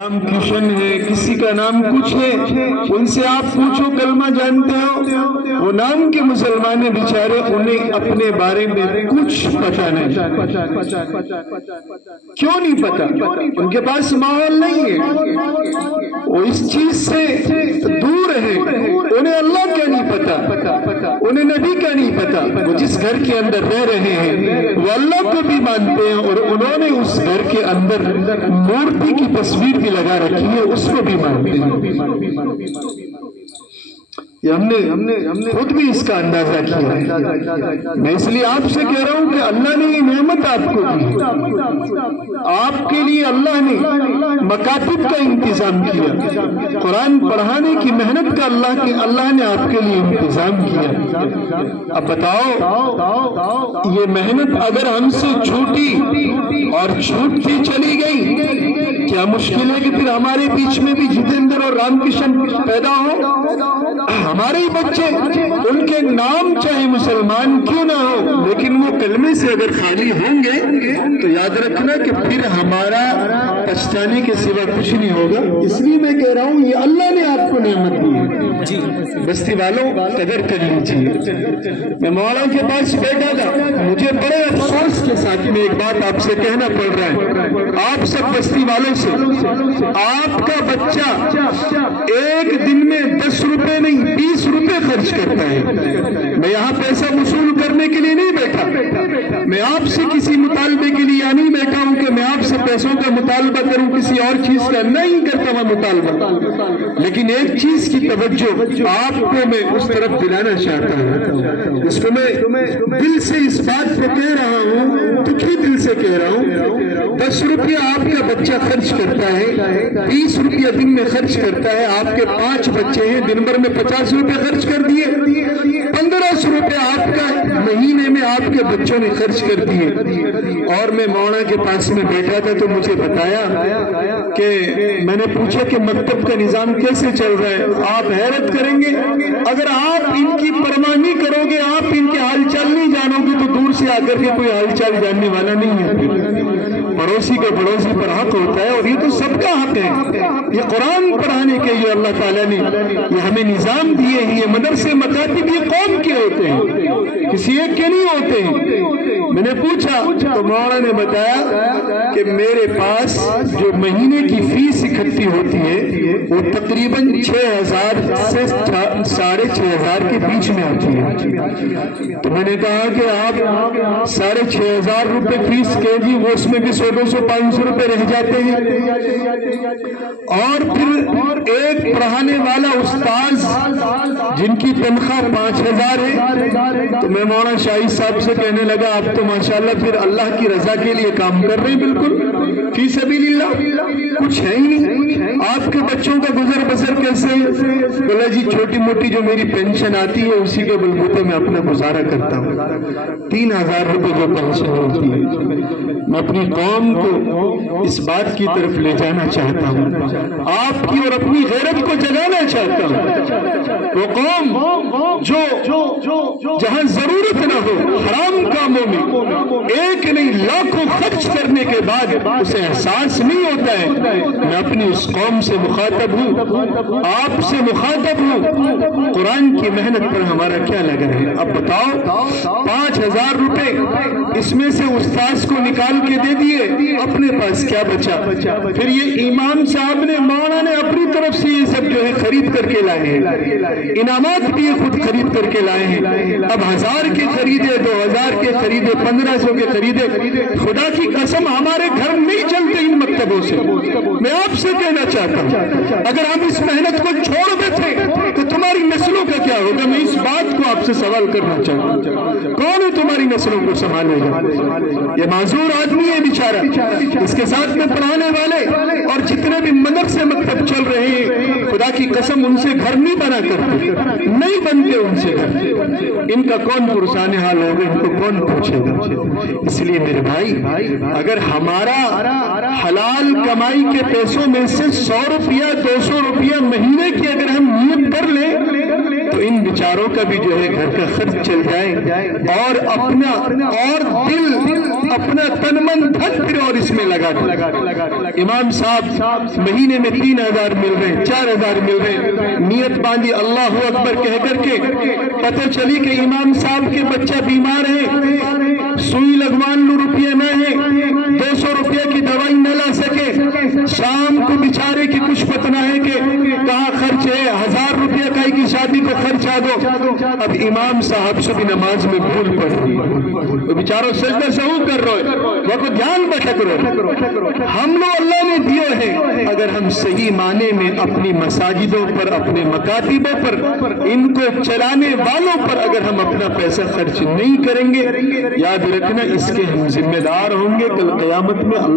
नाम किशन है, किसी का नाम कुछ है, उनसे आप पूछो कलमा जानते हो? वो नाम के मुसलमान है बेचारे, उन्हें अपने बारे में कुछ पता नहीं। क्यों नहीं पता? उनके पास माहौल नहीं है, वो इस चीज से दूर है। उन्हें अल्लाह का नहीं पता, उन्हें नबी का नहीं पता। वो जिस घर के अंदर रह रहे हैं वो अल्लाह को भी मानते हैं, और उन्होंने उस घर के अंदर मूर्ति की तस्वीर भी लगा रखी है, उसको भी मानते हैं। ये हमने खुद भी इसका अंदाजा किया है। मैं इसलिए आपसे कह रहा हूं कि अल्लाह ने ये नेमत आपको दी, आपके लिए अल्लाह ने मकातिब का इंतजाम किया, कुरान पढ़ाने की मेहनत का अल्लाह ने आपके लिए इंतजाम किया। अब बताओ, ये मेहनत अगर हमसे छूटी और छूटती चली गई, क्या मुश्किल है कि फिर हमारे बीच में भी जितेंद्र और रामकिशन पैदा हो? हमारे ही बच्चे, उनके नाम चाहे मुसलमान क्यों ना हो, लेकिन वो कलमे से अगर खाली होंगे तो याद रखना कि फिर हमारा पछताने के सिवा कुछ नहीं होगा। इसलिए मैं कह रहा हूँ ये अल्लाह ने आपको नेमत दी है। बस्ती वालों कदर कर लीजिए। मैं मौला के पास बैठा था, मुझे बड़े अफसोस के साथ में एक बात आपसे कहना पड़ रहा है, आप सब बस्ती वालों से। आपका बच्चा एक दिन में 10 रुपए नहीं 20 रुपए खर्च करता है। मैं यहाँ पैसा वसूल करने के लिए नहीं बैठा, मैं आपसे किसी मुतालबे के लिए नहीं बैठा हूँ कि मैं आपसे पैसों का मुतालबा करूँ, किसी और चीज का नहीं करता मैं मुतालबा। लेकिन एक चीज की तवज्जो आपको मैं उस तरफ दिलाना चाहता हूँ, इसको मैं दिल से इस बात पे कह रहा हूँ, दुखी दिल से कह रहा हूँ। 10 रुपया आपका बच्चा खर्च करता है, 20 रुपया दिन में खर्च करता है। आपके 5 बच्चे हैं, दिन भर में 50 रुपए खर्च कर दिए, 1500 रुपए आपका महीने में आपके बच्चों ने खर्च कर दिए। और मैं मौला के पास में बैठा था तो मुझे बताया कि मैंने पूछा कि मकतब का निजाम कैसे चल रहा है। आप हैरत करेंगे, अगर आप इनकी परवाह नहीं करोगे, आप इनके हालचाल नहीं जानोगे, तो दूर से आकर के कोई हालचाल जानने वाला नहीं है। पड़ोसी का पड़ोसी पर हक होता है, और ये तो सबका हक है। ये कुरान पढ़ाने के लिए अल्लाह ताला ने ये हमें निजाम दिए हैं। ये मदरसे मकातिब ये कौम के होते हैं, किसी एक के नहीं होते हैं। मैंने पूछा तो मौला ने बताया कि मेरे पास जो महीने की फीस इकट्ठी होती है वो तकरीबन 6000 से 6500 के बीच में आती है। तो मैंने कहा कि आप 6500 रुपए फीस कह दी, वो उसमें भी 100-200 500 रुपए रह जाते हैं। और फिर एक पढ़ाने वाला उस्ताद जिनकी तनख्वाह 5000 है, तो मैं मौलाना शाहिद साहब से कहने लगा आप तो माशाल्लाह फिर अल्लाह की रजा के लिए काम कर रहे हैं, बिल्कुल फी सबीलिल्लाह, कुछ है ही नहीं। आपके बच्चों का गुजर बसर कैसे? बोला जी छोटी मोटी जो मेरी पेंशन आती है उसी के बलबूते में अपना गुजारा करता हूँ। 3000 रुपए जो पेंशन होती है। मैं अपनी कौम को इस बात की तरफ ले जाना चाहता हूँ, आपकी और अपनी गैरत को जगाना चाहता हूँ। वो कौम जो जहां जरूरत न हो हराम कामों में एक नहीं लाखों खर्च करने के बाद उसे एहसास नहीं होता है। मैं अपनी उस कौम से मुखातब हूँ, आपसे मुखातब हूँ। कुरान की मेहनत पर हमारा क्या लगा है? अब बताओ, 5000 रुपए इसमें से उस्ताद को निकाल के दे दिए, अपने पास क्या बचा? फिर ये इमाम साहब ने मौलाना ने अपनी तरफ से ये सब जो है खरीद करके लाए हैं, इनामात भी ये खुद खरीद करके लाए हैं। अब 1000 के खरीदे, 2000 के खरीदे, 1500 के खरीदे। खुदा की कसम हमारे घर नहीं चलते इन मकतबों से। मैं आपसे कहना चाहता हूँ अगर हम इस मेहनत को छोड़ देते तो तुम्हारी नस्लों का क्या होगा? मैं इस बात को आपसे सवाल करना चाहता हूँ, कौन है तुम्हारी नस्लों को संभालेगा? ये माजूर आदमी है बेचारा, इसके साथ में पढ़ाने वाले और जितने भी मदरसे मकतब चल रहे हैं, खुदा की कसम उनसे घर नहीं बना करते, नहीं बनते उनसे घर। इनका कौन पुरसाने हाल होगा? इनको कौन पूछेगा? इसलिए मेरे भाई, अगर हमारा हलाल कमाई के पैसों में से 100 रुपया 200 रुपया महीने की अगर हम नियत कर लें تو ان بیچاروں کا بھی جو ہے گھر کا خرچ چل جائے اور اپنا اور دل اپنا تن من دھن پھر اور اس میں لگا دے۔ امام صاحب مہینے میں 3000 مل رہے 4000 مل رہے، نیت باندھی اللہ اکبر کہہ کر کے، پتہ چلی کہ امام صاحب کے بچہ بیمار ہے، سوئی لگوان لو روپیہ نہ ہے، 200 روپیہ کی دوائی نہ لا سکے، شام کو بیچارے کی کچھ پتہ نہ ہے کہ کہاں خرچ ہے، 1000 روپیہ کائی کی شادی کو خرچ آ دو۔ اب امام صاحب سے بھی نماز میں بھول پڑ گئی، تو بیچاروں سجدہ سہو کر رہے وہ کو دھیان بٹک رہے۔ ہم لوگ اللہ نے دیے ہیں، اگر ہم صحیح معنی میں اپنی مساجدوں پر، اپنے مکاتبوں پر، ان کو چلانے والوں پر اگر ہم اپنا پیسہ خرچ نہیں کریں گے، یاد رکھنا اس کے ہم ذمہ دار ہوں گے کل قیامت میں۔ اللہ